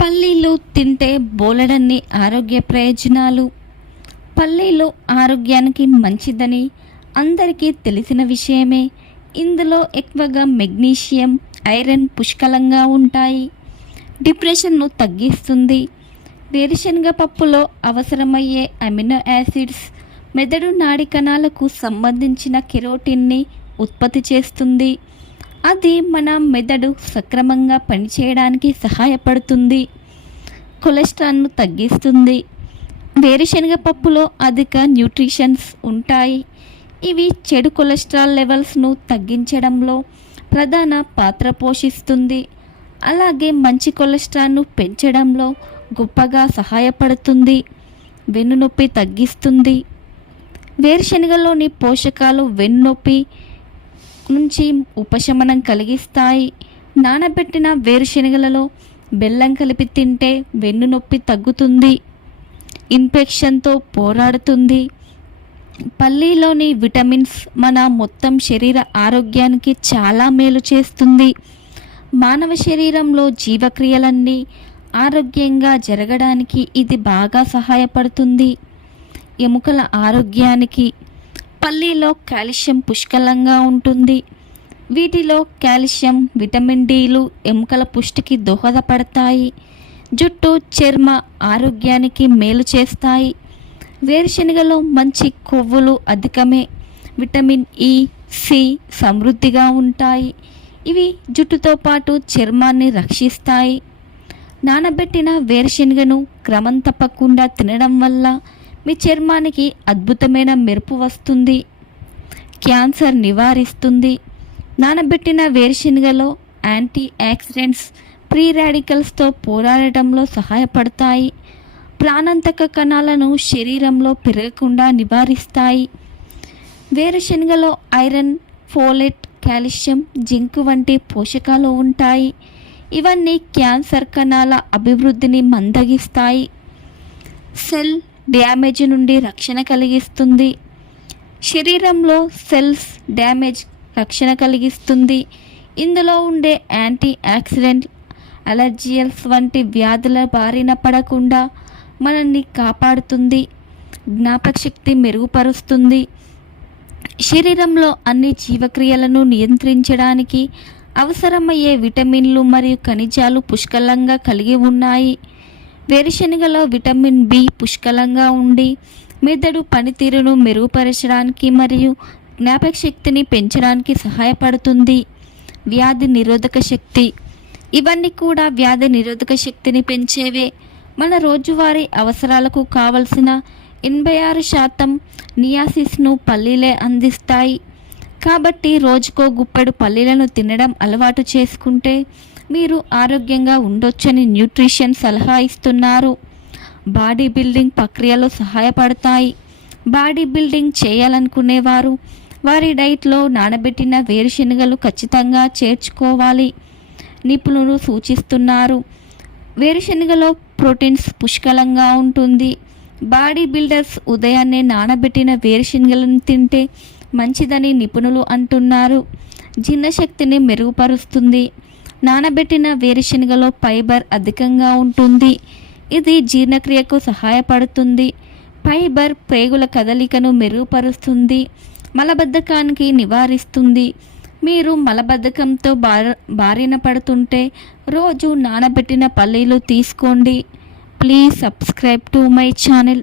పల్లీలు తింటే బోలెడన్ని ఆరోగ్య ప్రయోజనాలు. పల్లీలు ఆరోగ్యానికి మంచిదని అందరికీ తెలిసిన విషయమే. ఇందులో ఎక్కువగా మెగ్నీషియం ఐరన్ పుష్కలంగా ఉంటాయి. డిప్రెషన్ను తగ్గిస్తుంది. వేరుశనగ పప్పులో అవసరమయ్యే అమినో యాసిడ్స్ మెదడు నాడి కణాలకు సంబంధించిన కెరోటిన్ని ఉత్పత్తి చేస్తుంది. అది మన మెదడు సక్రమంగా పనిచేయడానికి సహాయపడుతుంది. కొలెస్ట్రాల్ను తగ్గిస్తుంది. వేరుశనగ పప్పులో అధిక న్యూట్రిషన్స్ ఉంటాయి. ఇవి చెడు కొలెస్ట్రాల్ లెవెల్స్ను తగ్గించడంలో ప్రధాన పాత్ర పోషిస్తుంది. అలాగే మంచి కొలెస్ట్రాల్ను పెంచడంలో గొప్పగా సహాయపడుతుంది. వెన్నునొప్పి తగ్గిస్తుంది. వేరుశనగలోని పోషకాలు వెన్నునొప్పి నుంచి ఉపశమనం కలిగిస్తాయి. నానబెట్టిన వేరుశెనగలలో బెల్లం కలిపి తింటే వెన్ను నొప్పి తగ్గుతుంది. ఇన్ఫెక్షన్తో పోరాడుతుంది. పల్లీలోని విటమిన్స్ మన మొత్తం శరీర ఆరోగ్యానికి చాలా మేలు చేస్తుంది. మానవ శరీరంలో జీవక్రియలన్నీ ఆరోగ్యంగా జరగడానికి ఇది బాగా సహాయపడుతుంది. ఎముకల ఆరోగ్యానికి పల్లీలో కాల్షియం పుష్కలంగా ఉంటుంది. వీటిలో కాల్షియం విటమిన్ డీలు ఎముకల పుష్టికి దోహదపడతాయి. జుట్టు చర్మ ఆరోగ్యానికి మేలు చేస్తాయి. వేరుశనగలో మంచి కొవ్వులు అధికమే. విటమిన్ ఈ సి సమృద్ధిగా ఉంటాయి. ఇవి జుట్టుతో పాటు చర్మాన్ని రక్షిస్తాయి. నానబెట్టిన వేరుశనగను క్రమం తప్పకుండా తినడం వల్ల మీ చర్మానికి అద్భుతమైన మెరుపు వస్తుంది. క్యాన్సర్ నివారిస్తుంది. నానబెట్టిన వేరుశనగలో యాంటీ యాక్సిడెంట్స్ ప్రీ రాడికల్స్తో పోరాడటంలో సహాయపడతాయి. ప్రాణాంతక కణాలను శరీరంలో పెరగకుండా నివారిస్తాయి. వేరుశనగలో ఐరన్ ఫోలెట్ కాల్షియం జింక్ వంటి పోషకాలు ఉంటాయి. ఇవన్నీ క్యాన్సర్ కణాల అభివృద్ధిని మందగిస్తాయి. సెల్ డ్యామేజ్ నుండి రక్షణ కలిగిస్తుంది. శరీరంలో సెల్స్ డ్యామేజ్ రక్షణ కలిగిస్తుంది. ఇందులో ఉండే యాంటీ ఆక్సిడెంట్ అలర్జియల్స్ వంటి వ్యాధుల బారిన పడకుండా మనల్ని కాపాడుతుంది. జ్ఞాపకశక్తి మెరుగుపరుస్తుంది. శరీరంలో అన్ని జీవక్రియలను నియంత్రించడానికి అవసరమయ్యే విటమిన్లు మరియు ఖనిజాలు పుష్కలంగా కలిగి ఉన్నాయి. వేరుశనగలో విటమిన్ బి పుష్కలంగా ఉండి మెదడు పనితీరును మెరుగుపరచడానికి మరియు జ్ఞాపక శక్తిని పెంచడానికి సహాయపడుతుంది. వ్యాధి నిరోధక శక్తి. ఇవన్నీ కూడా వ్యాధి నిరోధక శక్తిని పెంచేవే. మన రోజువారీ అవసరాలకు కావలసిన ఎనభై ఆరు శాతం నియాసిస్ను పల్లీలే అందిస్తాయి. కాబట్టి రోజుకో గుప్పెడు పల్లీలను తినడం అలవాటు చేసుకుంటే మీరు ఆరోగ్యంగా ఉండొచ్చని న్యూట్రిషన్ సలహా ఇస్తున్నారు. బాడీ బిల్డింగ్ ప్రక్రియలో సహాయపడతాయి. బాడీ బిల్డింగ్ చేయాలనుకునేవారు వారి డైట్లో నానబెట్టిన వేరుశనగలు ఖచ్చితంగా చేర్చుకోవాలి. నిపుణులు సూచిస్తున్నారు. వేరుశనగలో ప్రోటీన్స్ పుష్కలంగా ఉంటుంది. బాడీ బిల్డర్స్ ఉదయాన్నే నానబెట్టిన వేరుశనగలను తింటే మంచిదని నిపుణులు అంటున్నారు. జీర్ణశక్తిని మెరుగుపరుస్తుంది. నానబెట్టిన వేరుశనగలో ఫైబర్ అధికంగా ఉంటుంది. ఇది జీర్ణక్రియకు సహాయపడుతుంది. ఫైబర్ ప్రేగుల కదలికను మెరుగుపరుస్తుంది. మలబద్ధకానికి నివారిస్తుంది. మీరు మలబద్ధకంతో బార బారిన పడుతుంటే రోజు నానబెట్టిన పల్లీలు తీసుకోండి. Please subscribe to my channel.